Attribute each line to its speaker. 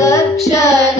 Speaker 1: दक्षिण